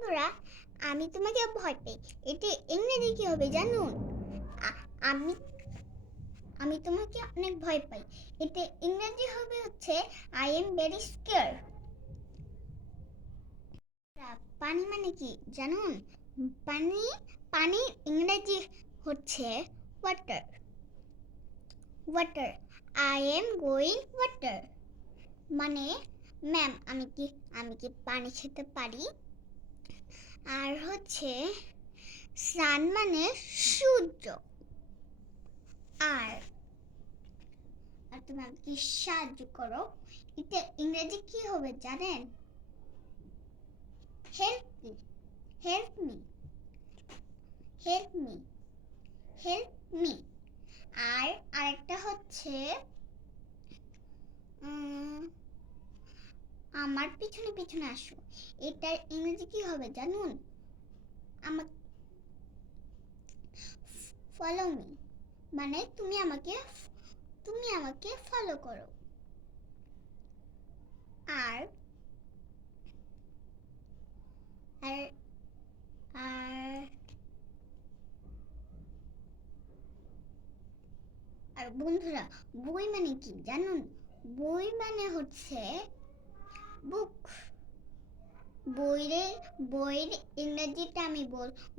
বন্ধুরা, আমি তোমাকে ভয় পাই। এটা ইংরেজি কি হবে জানুন? আমি আমি তোমাকে অনেক ভয় পাই। এটা ইংরেজি হবে হচ্ছে আই এম ভেরি স্কেয়ার। পানি মানে কি জানুন? পানি পানি ইংরেজি হচ্ছে water. Water, I am going water মানে ম্যাম আমি কি পানি খেতে পারি? আর হচ্ছে সান মানে সূর্য। আর আর তুমি আমাকে সাহায্য করো, এটা ইংরেজি কি হবে জানেন? Help me, help me, help me, help me. আর আরেকটা হচ্ছে আমার পিছনে পিছনে আসো, এটার ইংরেজি কি হবে জানুন? আমাকে ফলো মি মানে তুমি আমাকে ফলো করো। আর আর আর আর বন্ধুরা, বই মানে কি জানুন? বই মানে হচ্ছে বুক। বইয়ের বইয়ের ইংরেজিটা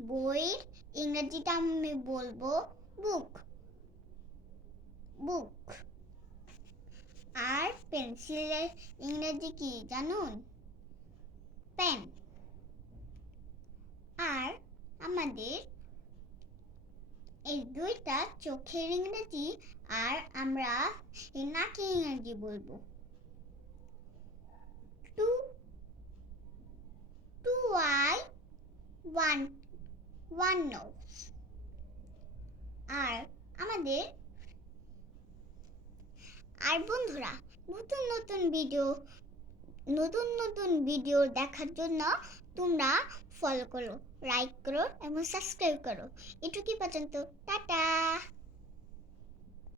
বইয়ের ইংরেজিটা আমি বলবো বুক। বুক। আর পেন্সিলের ইংরেজি কি জানুন? পেন। আর আমাদের এই দুইটা চোখের ইংরেজি, আর আমরা এই নাকের ইংরেজি বলবো two two eye one one nose. আর আমাদের আর বন্ধুরা, নতুন নতুন ভিডিও দেখার জন্য তোমরা ফলো করো, লাইক করো এবং সাবস্ক্রাইব করো। এটুকুই পর্যন্ত, টাটা।